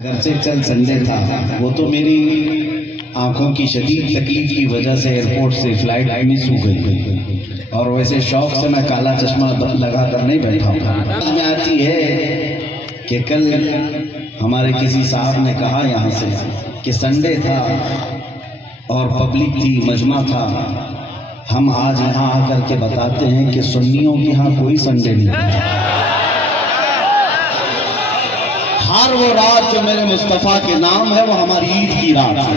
گھر سے چل سنڈے تھا، وہ تو میری آنکھوں کی شدید تکلیف کی وجہ سے ایئرپورٹ سے فلائٹ مس ہو گئی، اور ویسے شوق سے میں کالا چشمہ لگا کر نہیں بیٹھا ہوں۔ میں آتی ہے کہ کل ہمارے کسی صاحب نے کہا یہاں سے کہ سنڈے تھا اور پبلک تھی، مجمع تھا، ہم آج یہاں آ کر کے بتاتے ہیں کہ سنیوں کی یہاں کوئی سنڈے نہیں۔ ہر وہ رات جو میرے مصطفیٰ کے نام ہے وہ ہماری عید کی رات ہے۔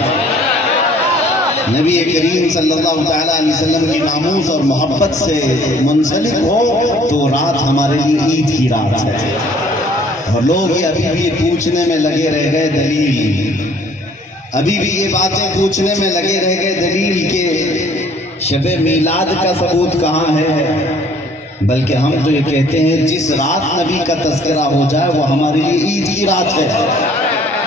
نبی کریم صلی اللہ تعالیٰ علیہ وسلم کی ناموس اور محبت سے منسلک ہو تو رات ہمارے لیے عید کی رات ہے۔ اور لوگ یہ ابھی بھی پوچھنے میں لگے رہ گئے دلیل، ابھی بھی یہ باتیں پوچھنے میں لگے رہ گئے دلیل کہ شب میلاد کا ثبوت کہاں ہے، بلکہ ہم تو یہ کہتے ہیں جس رات نبی کا تذکرہ ہو جائے وہ ہمارے لیے عید کی رات ہے۔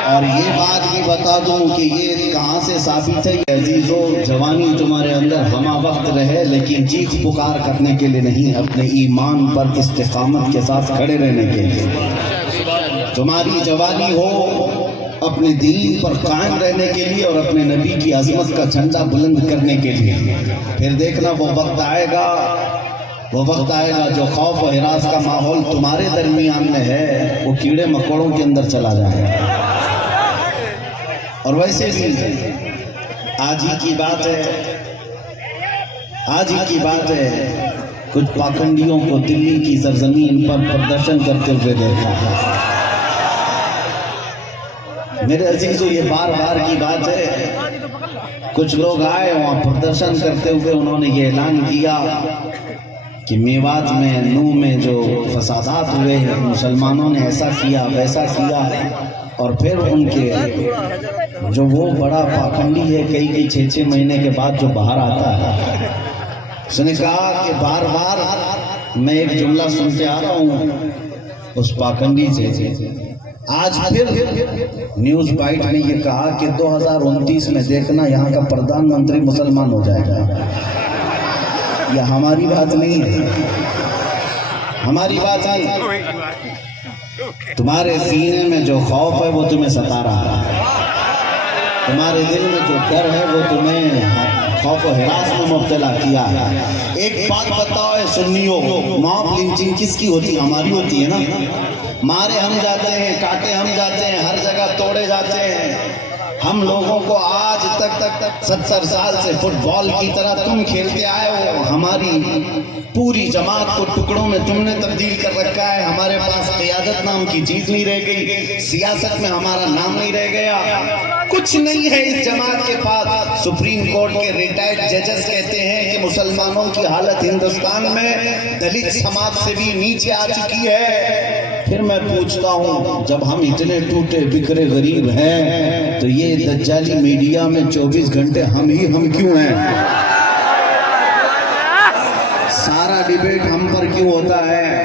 اور یہ بات بھی بتا دوں کہ یہ کہاں سے ثابت ہے، عزیزو جوانی تمہارے اندر ہمہ وقت رہے لیکن چیخ پکار کرنے کے لیے نہیں، اپنے ایمان پر استقامت کے ساتھ کھڑے رہنے کے لیے۔ تمہاری جوانی ہو اپنے دین پر قائم رہنے کے لیے اور اپنے نبی کی عظمت کا جھنڈا بلند کرنے کے لیے۔ پھر دیکھنا وہ وقت آئے گا، وہ وقت آئے گا جو خوف و ہراس کا ماحول تمہارے درمیان میں ہے وہ کیڑے مکوڑوں کے اندر چلا جائے گا۔ اور ویسے بھی آج ہی کی بات ہے، آج ہی کی بات ہے، کچھ پاکھنڈیوں کو دلی کی سرزمین پر پردرشن کرتے ہوئے دیکھا ہے۔ میرے عزیزو یہ بار بار کی بات ہے، کچھ لوگ آئے وہاں پردرشن کرتے ہوئے انہوں نے یہ اعلان کیا کہ میوات میں نو میں جو فسادات ہوئے ہیں مسلمانوں نے ایسا کیا ویسا کیا، اور پھر ان کے جو وہ بڑا پاکھنڈی ہے کئی 6 مہینے کے بعد جو باہر آتا ہے، اس نے کہا کہ بار بار میں ایک جملہ سن کے آ رہا ہوں اس پاکھنڈی سے، آج پھر نیوز بائٹ نے یہ کہا کہ 2029 میں دیکھنا یہاں کا پردھان منتری مسلمان ہو جائے گا۔ یہ ہماری بات نہیں ہے، ہماری بات ہے، تمہارے سینے میں جو خوف ہے وہ تمہیں ستا رہا ہے، تمہارے دل میں جو ڈر ہے وہ تمہیں خوف و ہراس میں مبتلا کیا ہے۔ ایک بات بتاؤ اے سنیوں، موب لنچنگ کس کی ہوتی ہے؟ ہماری ہوتی ہے نا۔ مارے ہم جاتے ہیں، کاٹے ہم جاتے ہیں، ہر جگہ توڑے جاتے ہیں۔ ہم لوگوں کو آج تک 70 سال سے فٹ بال کی طرح تم کھیلتے آئے ہو، ہماری پوری جماعت کو ٹکڑوں میں تم نے تبدیل کر رکھا ہے۔ ہمارے پاس قیادت نام کی چیز نہیں رہ گئی، سیاست میں ہمارا نام نہیں رہ گیا، کچھ نہیں ہے اس جماعت کے پاس۔ سپریم کورٹ کے ریٹائرڈ ججز کہتے ہیں کہ مسلمانوں کی حالت ہندوستان میں دلت سماج سے بھی نیچے آ چکی ہے۔ پھر میں پوچھتا ہوں جب ہم اتنے ٹوٹے بکھرے غریب ہیں تو یہ دجالی میڈیا میں 24 گھنٹے ہم کیوں ہیں؟ سارا ڈیبیٹ ہم پر کیوں ہوتا ہے؟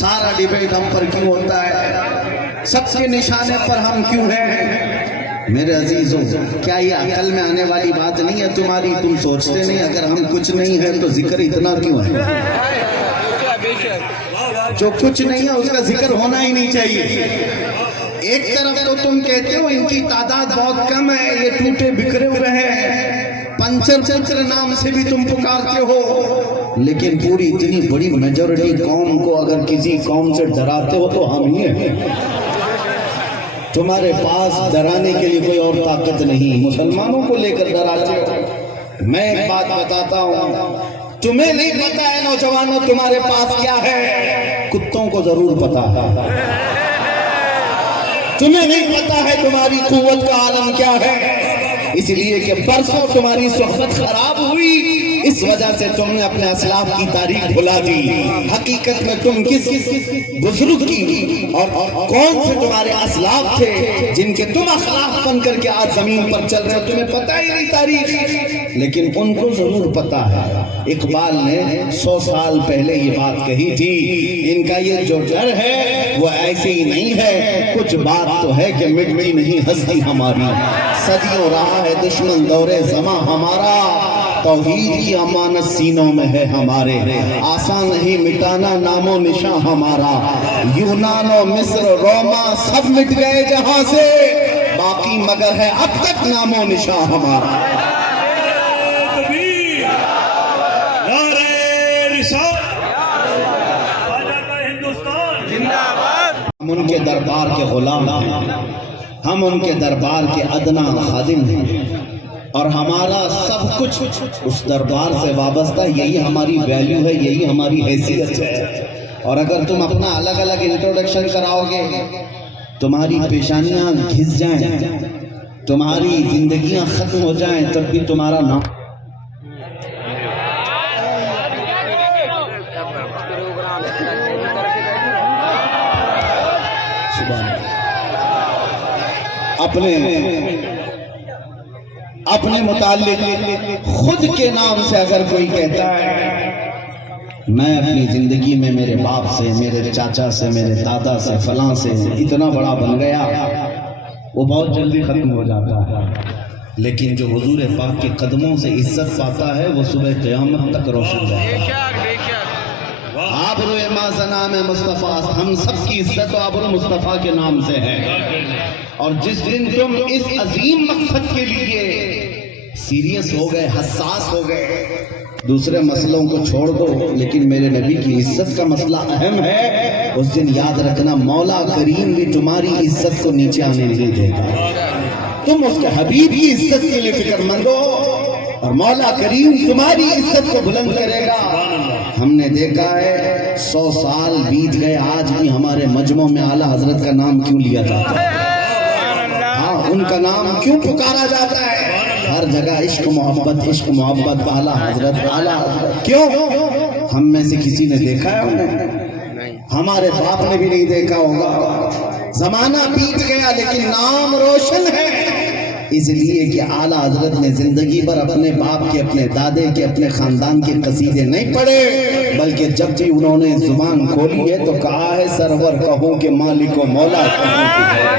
سارا ڈیبیٹ ہم پر کیوں ہوتا ہے؟ سب کے نشانے پر ہم کیوں ہیں؟ میرے عزیزوں، کیا یہ عقل میں آنے والی بات نہیں ہے تمہاری؟ تم سوچتے نہیں اگر ہم کچھ نہیں ہے تو ذکر اتنا کیوں ہے؟ جو کچھ نہیں ہے اس کا ذکر ہونا ہی نہیں چاہیے۔ ایک طرف تو تم کہتے ہو ان کی تعداد بہت کم ہے، یہ ٹوٹے بکھرے ہوئے ہیں، پنچر نام سے بھی تم پکارتے ہو، لیکن پوری اتنی بڑی میجورٹی قوم کو اگر کسی قوم سے ڈراتے ہو تو ہم ہی ہیں۔ تمہارے پاس ڈرانے کے لیے کوئی اور طاقت نہیں، مسلمانوں کو لے کر ڈراتے ہو۔ میں ایک بات بتاتا ہوں، تمہیں نہیں پتا ہے نوجوانوں تمہارے پاس کیا ہے، کتوں کو ضرور پتا ہے۔ تمہیں نہیں پتا ہے تمہاری قوت کا عالم کیا ہے، اس لیے کہ برسوں تمہاری صحبت خراب ہوئی، اس وجہ سے تم نے اپنے اسلاف کی تاریخ بھلا دی۔ حقیقت میں تم کس بزرگ کی اور کون سے تمہارے اسلاف تھے جن کے تم اخلاق بن کر کے آج زمین پر چل رہے ہو، تمہیں پتہ ہی نہیں تاریخ، لیکن ان کو ضرور پتا ہے۔ اقبال نے 100 سال پہلے یہ بات کہی تھی، ان کا یہ جو ڈر ہے وہ ایسے ہی نہیں ہے، کچھ بات تو ہے کہ مٹتی نہیں ہستی ہماری، صدیوں رہا ہے دشمن دور زماں ہمارا، توحید کی امانت سینوں میں ہے ہمارے، آسان نہیں مٹانا نام و نشاں ہمارا، یونان و مصر روما سب مٹ گئے جہاں سے، باقی مگر ہے اب تک نام و نشاں ہمارا۔ ہم ان کے دربار کے غلام ہیں، ہم ان کے دربار کے ادنا خادم ہیں، اور ہمارا سب کچھ اس دربار سے وابستہ، یہی ہماری ویلیو ہے، یہی ہماری حیثیت ہے۔ اور اگر تم اپنا الگ الگ انٹروڈکشن کراؤ گے، تمہاری پیشانیاں گھس جائیں، تمہاری زندگیاں ختم ہو جائیں، تب بھی تمہارا نام اپنے متعلق خود کے نام سے اگر کوئی کہتا ہے میں اپنی زندگی میں میرے باپ سے، میرے چاچا سے، میرے دادا سے، فلاں سے اتنا بڑا بن گیا، وہ بہت جلدی ختم ہو جاتا ہے، لیکن جو حضور پاک کے قدموں سے عزت پاتا ہے وہ صبح قیامت تک روشن رہتا ہے۔ آبرو ما نام مصطفیٰ، ہم سب کی عزت و آبرو مصطفیٰ کے نام سے ہے، اور جس دن تم اس عظیم مقصد کے لیے سیریس ہو گئے، حساس ہو گئے، دوسرے مسئلوں کو چھوڑ دو لیکن میرے نبی کی عزت کا مسئلہ اہم ہے، اس دن یاد رکھنا مولا کریم بھی تمہاری عزت کو نیچے آنے نہیں دے گا، تم اس کے حبیب کی عزت کے لیے فکر مند ہو اور مولا کریم تمہاری عزت کو بلند کرے گا۔ ہم نے دیکھا ہے 100 سال بیت گئے، آج بھی ہمارے مجمع میں اعلیٰ حضرت کا نام کیوں لیا جاتا ہے؟ ہاں، ان کا نام کیوں پکارا جاتا ہے؟ ہر جگہ عشق محبت، عشق محبت، اعلیٰ حضرت، اعلیٰ حضرت، کیوں؟ ہم میں سے کسی نے دیکھا ہے انہیں؟ ہمارے باپ نے بھی نہیں دیکھا ہوگا۔ زمانہ بیت گیا لیکن نام روشن ہے، اس لیے کہ اعلیٰ حضرت نے زندگی بھر اپنے باپ کے، اپنے دادے کے، اپنے خاندان کے قصیدے نہیں پڑھے، بلکہ جب بھی انہوں نے زبان کھولی ہے تو کہا ہے سرور کہوں کہ مالک و مولا کہوں تجھے،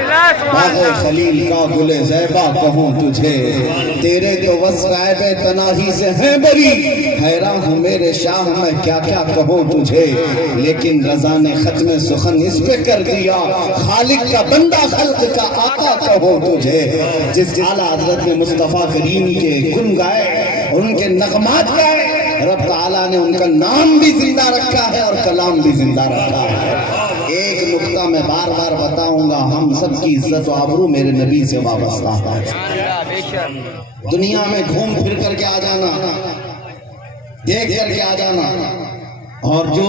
باغ خلیل کا گل زیبا کہوں تجھے، تیرے تو وصف عیب تناہی سے ہیں بری، حیران ہوں میرے شاہ میں کیا کیا کہوں تجھے، لیکن رضا نے ختم سخن اس پہ کر دیا، خالق کا بندہ خلق کا آقا کہوں تجھے۔ جس اعلیٰ حضرت نے مصطفیٰ کریم کے گن گائے، ان کے نغمات گائے، رب تعالیٰ نے ان کا نام بھی زندہ رکھا ہے اور کلام بھی زندہ رکھا ہے۔ ایک نقطہ میں بار بار بتاؤں گا، ہم سب کی عزت و آبرو میرے نبی سے وابستہ ہے۔ دنیا میں گھوم پھر کر کے آ جانا، دیکھ کر کے آ جانا، اور جو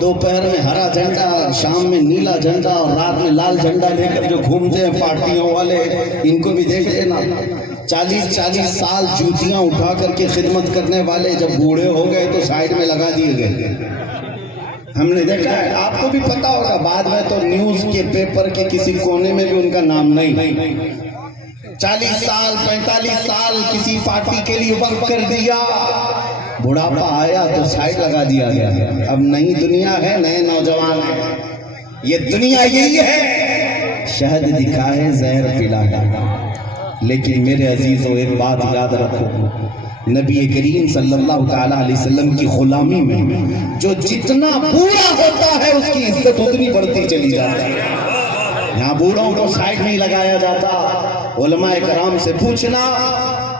دوپہر میں ہرا جھنڈا، شام میں نیلا جھنڈا اور رات میں لال جھنڈا لے کر جو گھومتے ہیں پارٹیوں والے، ان کو بھی دیکھ لینا۔ 40 سال جوتیاں اٹھا کر کے خدمت کرنے والے جب بوڑھے ہو گئے تو سائیڈ میں لگا دیے گئے، ہم نے دیکھا ہے، آپ کو بھی پتا ہوگا، بعد میں تو نیوز کے پیپر کے کسی کونے میں بھی ان کا نام نہیں۔ 40 سال 45 سال کسی پارٹی کے لیے وقف کر دیا، بڑھاپا آیا تو سائیڈ لگا دیا گیا۔ اب نئی دنیا ہے، نئے نوجوان ہیں، یہ دنیا یہی ہے، شہد دکھائے زہر پلا گیا۔ لیکن میرے عزیزوں ایک بات یاد رکھو، نبی کریم صلی اللہ تعالیٰ علیہ وسلم کی غلامی میں جو جتنا بوڑھا ہوتا ہے اس کی عزت اتنی بڑھتی چلی جاتی ہے۔ یہاں بوڑھوں کو سائیڈ نہیں لگایا جاتا، علماء کرام سے پوچھنا،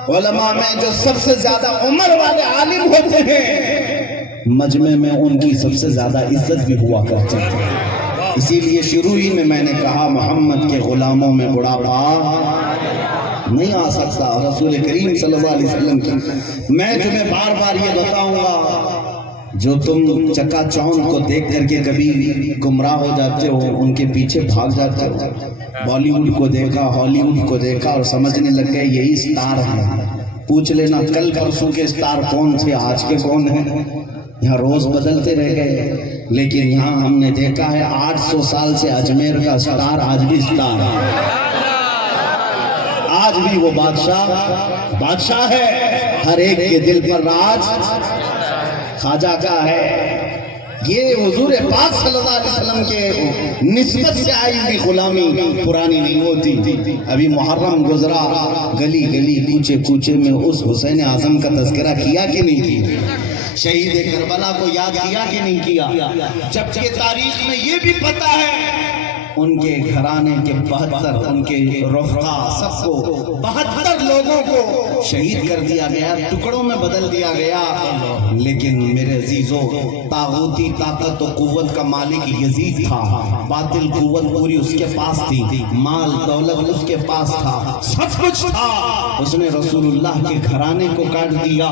علماء میں جو سب سے زیادہ عمر والے عالم ہوتے ہیں، مجمع میں ان کی سب سے زیادہ عزت بھی ہوا کرتی ہے۔ اسی لیے شروع ہی میں نے کہا محمد کے غلاموں میں بڑھاپا نہیں آ سکتا، رسول کریم صلی اللہ علیہ وسلم کی۔ میں تمہیں بار بار یہ بتاؤں گا، جو تم چکا چوند کو دیکھ کر کے کبھی گمراہ ہو جاتے ہو، ان کے پیچھے بھاگ جاتے ہو، بالی ووڈ کو دیکھا، ہالی ووڈ کو دیکھا اور سمجھنے لگ گئے یہی اسٹار ہیں، پوچھ لینا کل پرسوں کے اسٹار کون تھے، آج کے کون ہیں؟ یہاں روز بدلتے رہ گئے، لیکن یہاں ہم نے دیکھا ہے 800 سال سے اجمیر کا اسٹار آج بھی اسٹار ہے، آج بھی وہ بادشاہ ہے، ہر ایک کے دل پر راج خواجہ کا ہے۔ یہ حضور پاک صلی اللہ علیہ وسلم کے نسبت سے آئی ہوئی غلامی پرانی نہیں ہوتی. ابھی محرم گزرا، گلی گلی کوچے کوچے میں اس حسین اعظم کا تذکرہ کیا کہ نہیں کیا؟ شہید کربلا کو یاد کیا کہ نہیں کیا؟ جبکہ تاریخ میں یہ بھی پتا ہے ان کے گھرانے کے 72 ان کے رفقا سب کو 72 لوگوں کو شہید کر دیا گیا، ٹکڑوں میں بدل دیا گیا. لیکن میرے عزیزوں، طاغوتی طاقت و قوت کا مالک یزید تھا، باطل قوت پوری اس کے پاس تھی، مال دولت اس کے پاس تھا، سب کچھ تھا. اس نے رسول اللہ کے گھرانے کو کاٹ دیا.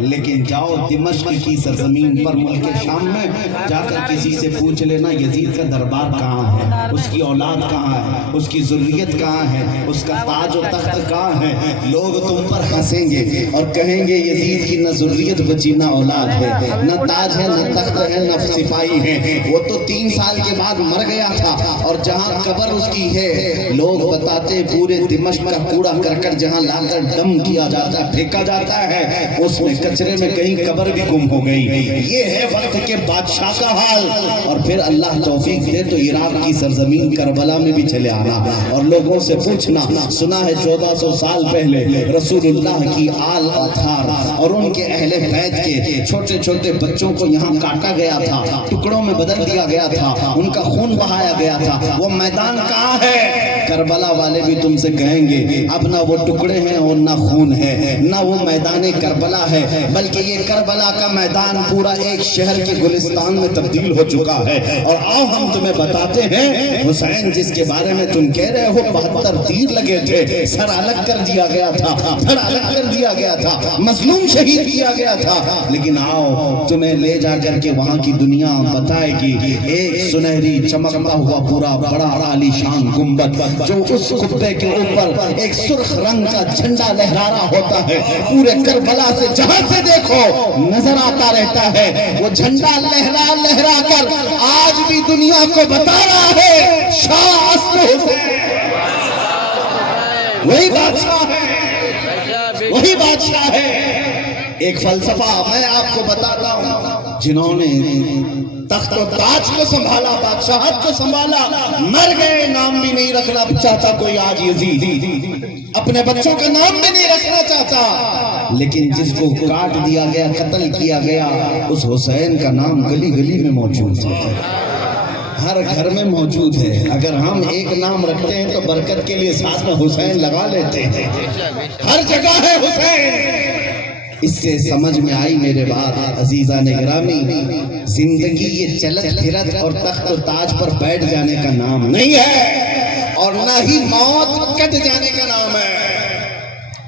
لیکن جاؤ دمشق کی سرزمین پر ملک شام میں جا کر کسی سے پوچھ لینا یزید کا دربار کہاں ہے، اس کی اولاد کہاں ہے، اس کی ذریت کہاں ہے، اس کا تاج و تخت کہاں ہے. لوگ تم پر ہنسیں گے اور کہیں گے یزید کی نہ ذریت بچی نہ اولاد ہے، نہ تاج ہے نہ تخت ہے نہ سپاہی ہے. وہ تو 3 سال کے بعد مر گیا تھا. اور جہاں قبر اس کی ہے لوگ بتاتے پورے دمشق کا کوڑا کرکٹ جہاں لا کر دم کیا جاتا ہے، پھینکا جاتا ہے، اس میں کچرے میں کہیں قبر بھی گم ہو گئی. یہ ہے وقت کے بادشاہ کا حال. اور پھر اللہ توفیق دے تو عراق کی سرزمین کربلا میں بھی چلے آنا اور لوگوں سے پوچھنا. سنا ہے 1400 سال پہلے رسول اللہ کی آل اطہار اور ان کے اہل بیت کے چھوٹے چھوٹے بچوں کو یہاں کاٹا گیا تھا، ٹکڑوں میں بدل دیا گیا تھا، ان کا خون بہایا گیا تھا. وہ میدان کہاں ہے؟ کربلا والے بھی تم سے کہیں گے اب نہ وہ ٹکڑے ہیں اور نہ خون ہے، نہ وہ میدان کربلا ہے، بلکہ یہ کربلا کا میدان پورا ایک شہر کے گلستان میں تبدیل ہو چکا ہے. اور آؤ ہم تمہیں بتاتے ہیں حسین جس کے بارے میں تم کہہ رہے ہو 72 تیر لگے تھے، سر الگ کر دیا گیا تھا، پھر الگ کر دیا گیا تھا، مظلوم شہید کیا گیا تھا. لیکن آؤ تمہیں لے جا کر کے وہاں کی دنیا بتائے گی ایک سنہری چمکتا ہوا پورا بڑا عالی شان گنبد جو اس قبے کے اوپر ایک سرخ رنگ کا جھنڈا لہرا رہا ہوتا ہے. پورے کربلا سے جہاں سے دیکھو نظر آتا رہتا ہے. وہ جھنڈا لہرا لہرا کر آج بھی دنیا کو بتا رہا ہے شاہ اصل حسین وہی بادشاہ ہے، وہی بادشاہ ہے. ایک فلسفہ میں آپ کو بتاتا ہوں، جنہوں نے تخت و تاج کو سنبھالا، بادشاہت کو سنبھالا، مر گئے، نام بھی نہیں رکھنا چاہتا کوئی آج یزید، اپنے بچوں کا نام بھی نہیں رکھنا چاہتا. لیکن جس کو کاٹ دیا گیا، قتل کیا گیا، اس حسین کا نام گلی گلی میں موجود ہے، ہر گھر میں موجود ہے. اگر ہم ایک نام رکھتے ہیں تو برکت کے لیے ساتھ میں حسین لگا لیتے ہیں، ہر جگہ ہے حسین. اس سے سمجھ میں آئی میرے بات عزیزان گرامی، زندگی یہ چلت پھرت اور تخت و تاج پر بیٹھ جانے کا نام نہیں ہے، اور نہ ہی موت کٹ جانے کا نام ہے.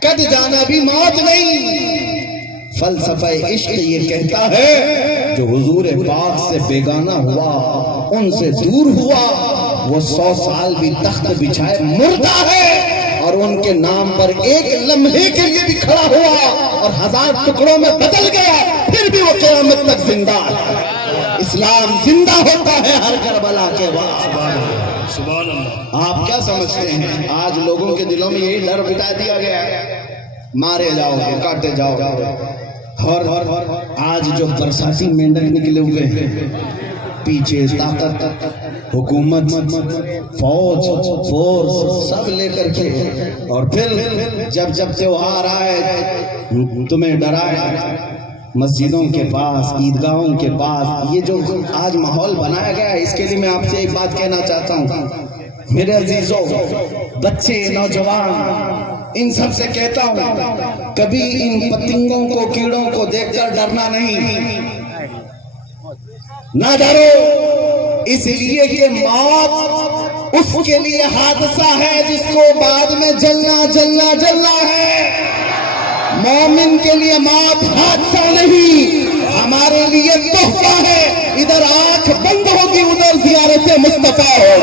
کٹ جانا بھی موت نہیں. فلسفہ عشق یہ کہتا ہے جو حضور پاک سے بیگانہ ہوا، ان سے دور ہوا، وہ 100 سال بھی تخت بچھائے مردہ ہے. اور ان کے نام پر ایک لمحے کے لیے بھی کھڑا ہوا اور 1000 ٹکڑوں میں بدل گیا، پھر بھی وہ قیامت تک زندہ ہے. اسلام زندہ ہوتا ہے ہر کربلا کے بعد. سبحان اللہ. آپ کیا سمجھتے ہیں آج لوگوں کے دلوں میں یہی ڈر بٹھا دیا گیا ہے مارے جاؤ گے، کاٹے جاؤ گے. اور آج جو برساتی مینڈک نکلے ہوئے ہیں، پیچھے طاقت، حکومت، فوج، فورس سب لے کر کے، اور پھر جب تیوہار آئے تمہیں ڈرائے. مسجدوں کے پاس، عیدگاہوں کے پاس یہ جو آج ماحول بنایا گیا ہے، اس کے لیے میں آپ سے ایک بات کہنا چاہتا ہوں میرے عزیزوں، بچے، نوجوان، ان سب سے کہتا ہوں کبھی ان پتنگوں کو، کیڑوں کو دیکھ کر ڈرنا نہیں، نہ ڈرو، اس لیے کہ موت اس کے لیے حادثہ ہے جس کو بعد میں جلنا ہے. مومن کے لیے موت حادثہ نہیں، ہمارے لیے تحفہ ہے. ادھر آنکھ بند ہوگی، ادھر زیارت مصطفیٰ ہو.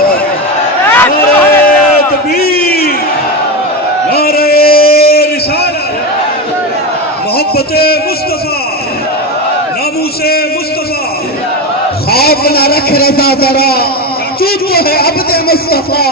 نعرہ تکبیر، نعرہ رسالت، محبت مصطفیٰ، ناموس مصطفیٰ. خوف نہ رکھ رضا ذرا، تو ہے عبد مصطفیٰ.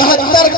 72